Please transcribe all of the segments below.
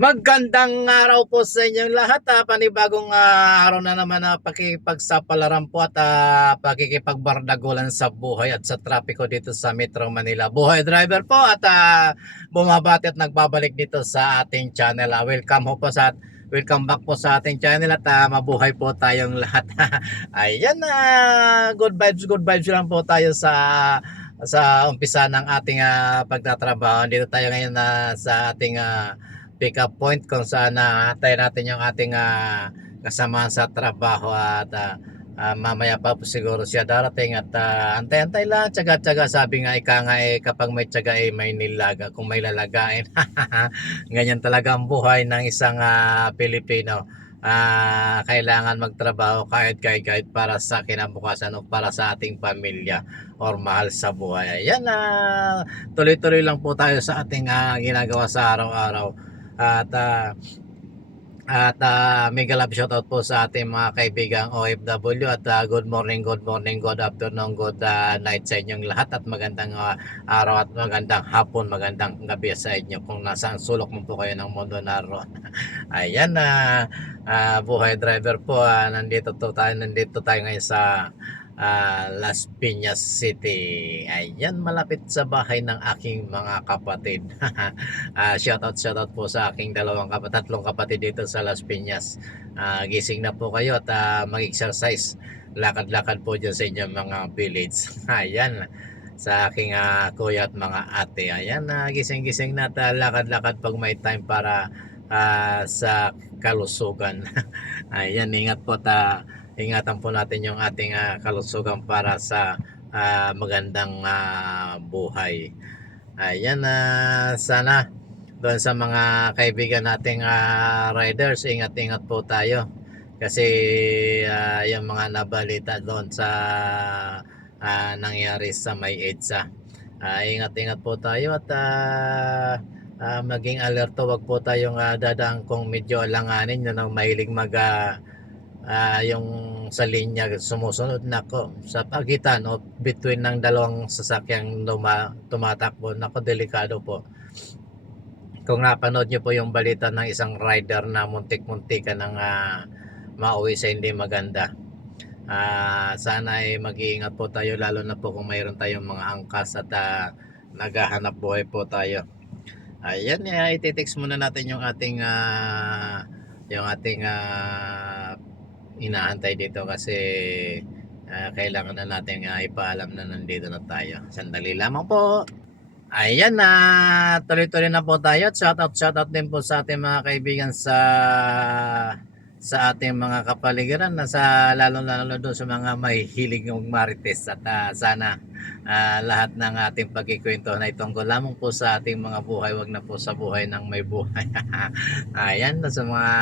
Magandang araw po sa inyong lahat. Panibagong araw na naman na pakikipagsapalaran po at pakikipagbardagulan sa buhay at sa trapiko dito sa Metro Manila. Buhay driver po at bumabati at nagbabalik dito sa ating channel. Welcome back po sa ating channel at mabuhay po tayong lahat. Ayan, good vibes lang po tayo sa umpisa ng ating pagtatrabaho. Dito tayo ngayon sa ating pick up point kung saan naantay natin yung ating kasama sa trabaho at mamaya pa po siguro siya darating at antay-antay lang, tsaga-tsaga, sabi nga ika nga kapag may tsaga may nilaga kung may lalagain. Ganyan talaga ang buhay ng isang Pilipino. Kailangan magtrabaho kahit para sa kinabukasan o para sa ating pamilya or mahal sa buhay. Ayan, tuloy-tuloy lang po tayo sa ating ginagawa sa araw-araw. At mega love shoutout po sa ating mga kaibigang OFW at good morning, good afternoon, good night sa inyong lahat at magandang araw at magandang hapon, magandang gabi sa inyo kung nasaan sulok mo po kayo ng mundo naroon. Ayan, buhay driver po, nandito tayo ngayon sa Las Piñas City. Ayan, malapit sa bahay ng aking mga kapatid. Shoutout po sa aking tatlong kapatid dito sa Las Piñas. Gising na po kayo at mag-exercise. Lakad-lakad po dyan sa inyong mga village. Ayan, sa aking kuya at mga ate. Ayan, gising-gising na at lakad-lakad pag may time para sa kalusugan. Ayan, ingat po ingatan po natin yung ating kalusugan para sa magandang buhay. Ayan, sana doon sa mga kaibigan nating riders, ingat-ingat po tayo kasi yung mga nabalita doon sa nangyari sa may EDSA, ingat-ingat po tayo at maging alerto. Wag po tayong dadaan kung medyo alanganin yun ang mahilig yung sa linya sumusunod nako sa pagitan o between ng dalawang sasakyang tumatakbo, nako delikado po. Kung napanood nyo po yung balita ng isang rider na muntik-muntikan ng mauwi sa hindi maganda, sana ay mag-iingat po tayo lalo na po kung mayroon tayong mga angkas at naghahanap buhay po tayo. Ayan, ititext muna natin yung ating inaantay dito kasi kailangan na natin ipaalam na nandito na tayo. Sandali lamang po. Ayan, tuloy-tuloy na po tayo at shoutout din po sa ating mga kaibigan sa ating mga kapaligiran na lalo doon sa mga mahihilig ng marites at sana lahat ng ating pagkikwento na tungkol lamang po sa ating mga buhay, wag na po sa buhay ng may buhay. Ayan, sa mga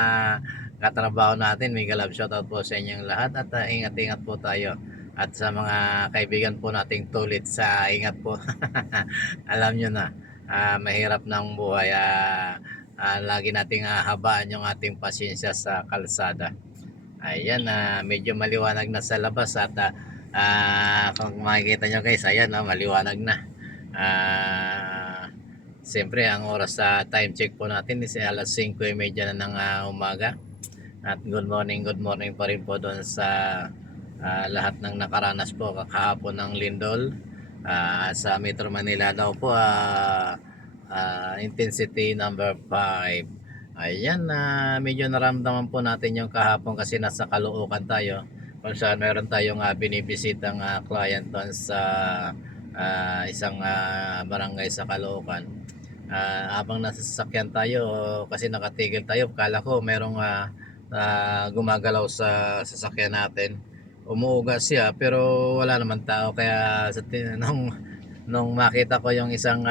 katrabaho natin, mega love shoutout po sa inyong lahat at ingat-ingat po tayo. At sa mga kaibigan po nating tulit, sa ingat po. Alam nyo na, mahirap ng buhay. Lagi nating habaan yung ating pasensya sa kalsada. Ayan, medyo maliwanag na sa labas at kung makikita nyo guys, ayan, maliwanag na. Siyempre ang oras sa time check po natin is alas 5:30 na ng umaga. At good morning pa rin po doon sa lahat ng nakaranas po kahapon ng lindol. Sa Metro Manila daw po intensity number 5. Ayan, medyo naramdaman po natin yung kahapon kasi nasa Caloocan tayo kung saan meron tayong binibisitang client doon sa isang barangay sa Caloocan. Habang nasa sasakyan tayo kasi nakatigil tayo, kala ko merong gumagalaw sa sasakyan natin, umuugas siya pero wala naman tao, kaya nung makita ko yung isang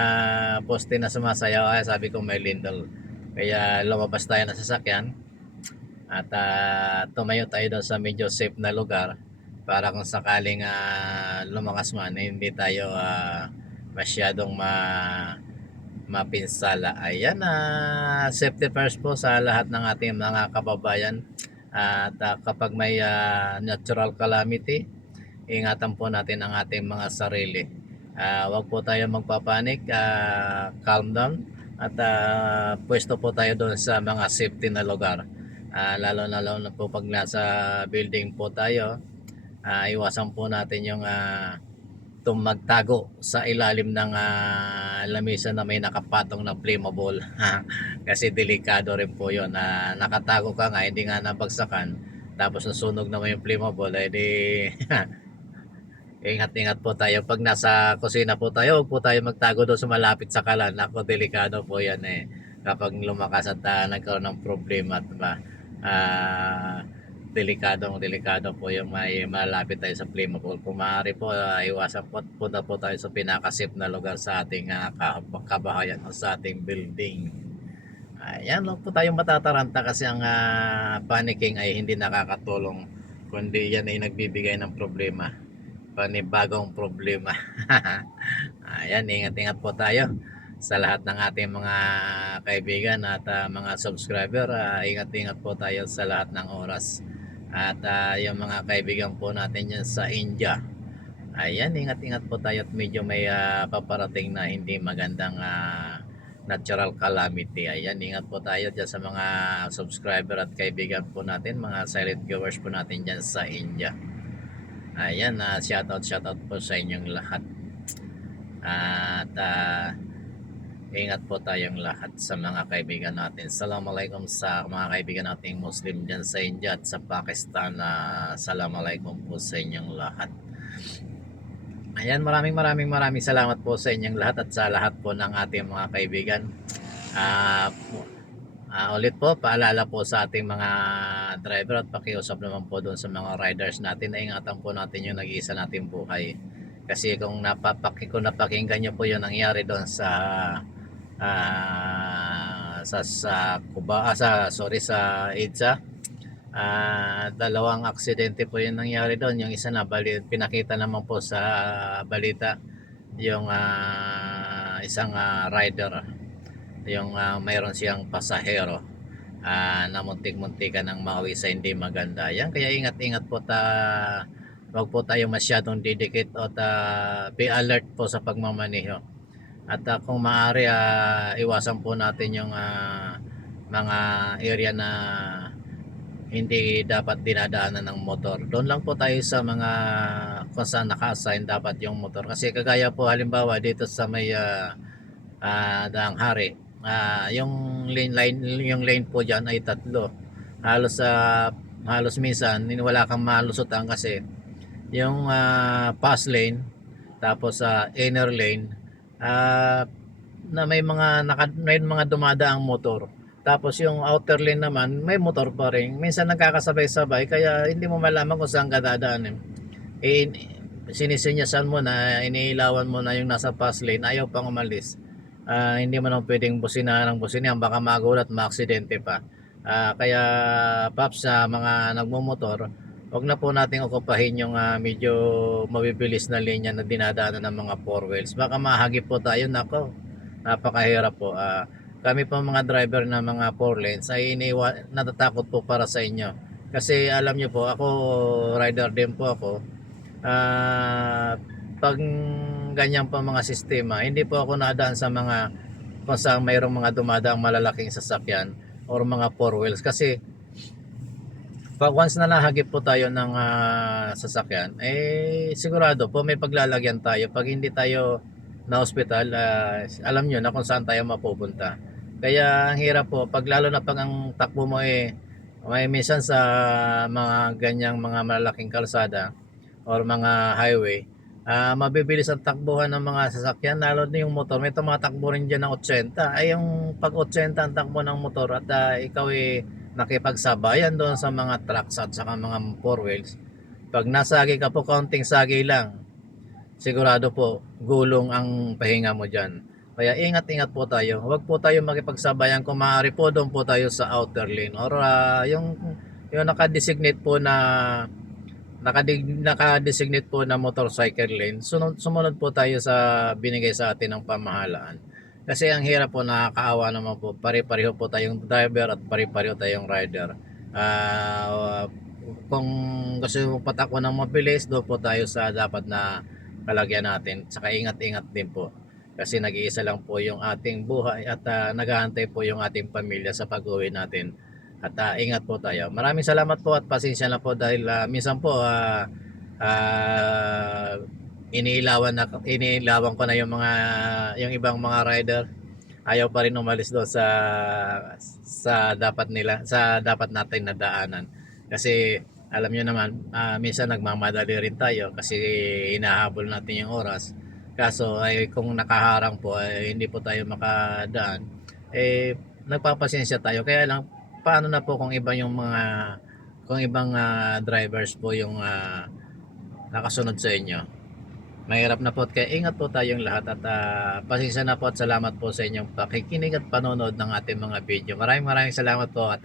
poste na sumasayaw, sabi ko may lindol, kaya lumabas tayo na sasakyan at tumayo tayo doon sa medyo safe na lugar para kung sakaling lumakas man, hindi tayo masyadong mapinsala. Ayan, safety first po sa lahat ng ating mga kababayan. At kapag may natural calamity, ingatan po natin ang ating mga sarili. Wag po tayo magpapanik, calm down, at pwesto po tayo doon sa mga safety na lugar. Lalo na po pag nasa building po tayo, iwasan po natin yung magtago sa ilalim ng lamisa na may nakapatong na flammable. Kasi delikado rin po yun. Nakatago ka nga, hindi nga nabagsakan, tapos nasunog naman yung flammable, di ingat-ingat po tayo. Pag nasa kusina po tayo, huwag po tayo magtago doon sa malapit sa kalan. Ako, delikado po yan kapag lumakas at nagkaroon ng problema, diba? Delikado po yung may malapit tayo sa flammable. Kung maaari po, iwasan po, punta po tayo sa pinaka-safe na lugar sa ating kabahayan o sa ating building. Ayan, huwag po tayong matataranta kasi ang panicking ay hindi nakakatulong, kundi yan ay nagbibigay ng problema, panibagong problema. Ayan, ingat-ingat po tayo sa lahat ng ating mga kaibigan at mga subscriber. Ingat-ingat po tayo sa lahat ng oras. At yung mga kaibigan po natin yan sa India, ayan, ingat-ingat po tayo at medyo may paparating na hindi magandang natural calamity. Ayan, ingat po tayo dyan sa mga subscriber at kaibigan po natin, mga silent viewers po natin dyan sa India. Ayan, shoutout po sa inyong lahat. At ingat po tayong lahat sa mga kaibigan natin. Assalamualaikum sa mga kaibigan nating Muslim dyan sa India at sa Pakistan. Assalamualaikum po sa inyong lahat. Ayan, maraming salamat po sa inyong lahat at sa lahat po ng ating mga kaibigan. Ulit po, paalala po sa ating mga driver at pakiusap naman po doon sa mga riders natin na ingatan po natin yung nag-iisa nating buhay. Kasi kung napakinggan nyo po yung nangyari doon sa sa EDSA, dalawang aksidente po yung nangyari doon. Yung isa na pinakita naman po sa balita, yung isang rider, yung mayroon siyang pasahero na muntik-muntikan ng mauwi sa hindi maganda. Yan, kaya ingat-ingat po wag po tayo masyadong didikit o be alert po sa pagmamaneho. At kung maaari, iwasan po natin yung mga area na hindi dapat dinadaanan ng motor. Doon lang po tayo sa mga kung saan naka-assign dapat yung motor. Kasi kagaya po halimbawa dito sa may Daang Hari, yung lane po dyan ay tatlo. Halos minsan wala kang malusutan kasi yung pass lane, tapos inner lane, na may mga dumadaang motor, tapos yung outer lane naman may motor pa rin. Minsan nagkakasabay-sabay kaya hindi mo malaman kung saan ka dadaanin. Sinisinyasan mo na, iniilawan mo na yung nasa pass lane, ayaw pang umalis. Hindi mo naman pwedeng businahan ng businahan, baka magulat, maaksidente pa. Kaya paps, sa mga nagmumotor, wag na po nating okupahin yung medyo mabibilis na linya na dinadaanan ng mga four wheels. Baka mahagip po tayo, nako, napakahirap po. Kami po mga driver na mga four lanes ay natatakot po para sa inyo. Kasi alam nyo po, ako rider din po ako. Pag ganyan pa mga sistema, hindi po ako nadaan sa mga kung saan mayroong mga dumadaang malalaking sasakyan or mga four wheels. Kasi pag once na nahagip po tayo ng sasakyan, sigurado po may paglalagyan tayo. Pag hindi tayo na hospital, alam nyo na kung saan tayo mapupunta. Kaya ang hirap po, pag lalo na pag ang takbo mo may minsan sa mga ganyang mga malalaking kalsada or mga highway, mabibilis ang takbuhan ng mga sasakyan, lalo na yung motor. May tumatakbo rin dyan ng 80. Ay yung pag 80 ang takbo ng motor at ikaw nakipagsabayan doon sa mga trucks at saka mga four wheels, pag nasagi ka po, kaunting sagi lang, sigurado po gulong ang pahinga mo dyan. Kaya ingat-ingat po tayo. Huwag po tayo makipagsabayan. Kung maaari po, doon po tayo sa outer lane or yung nakadesignate po na nakadesignate po na motorcycle lane. Sumunod po tayo sa binigay sa atin ng pamahalaan. Kasi ang hirap po, nakakaawa naman po. Pare-pareho po tayong driver at pare-pareho tayong rider. Kung gusto mo patakbo ng mabilis, doon po tayo sa dapat na kalagyan natin. Saka ingat-ingat din po. kasi nag-iisa lang po yung ating buhay at naghahantay po yung ating pamilya sa pag-uwi natin. At ingat po tayo. Maraming salamat po at pasensya na po dahil minsan po ah, iniilawan ko na yung ibang mga rider. Ayaw pa rin umalis doon sa dapat natin na daanan. Kasi alam niyo naman, minsan nagmamadali rin tayo kasi hinahabol natin yung oras. Kaso ay kung nakaharang po ay hindi po tayo makadaan, eh nagpapasensya tayo. Kaya lang paano na po kung ibang drivers po yung nakasunod sa inyo. Mahirap na po at kaya ingat po tayong lahat at pasensya na po at salamat po sa inyong pakikinig at panonood ng ating mga video. Maraming salamat po at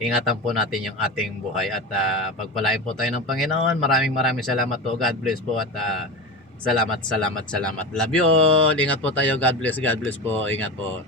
ingatan po natin yung ating buhay at pagpalain po tayo ng Panginoon. Maraming salamat po. God bless po at salamat. Love you all. Ingat po tayo. God bless po. Ingat po.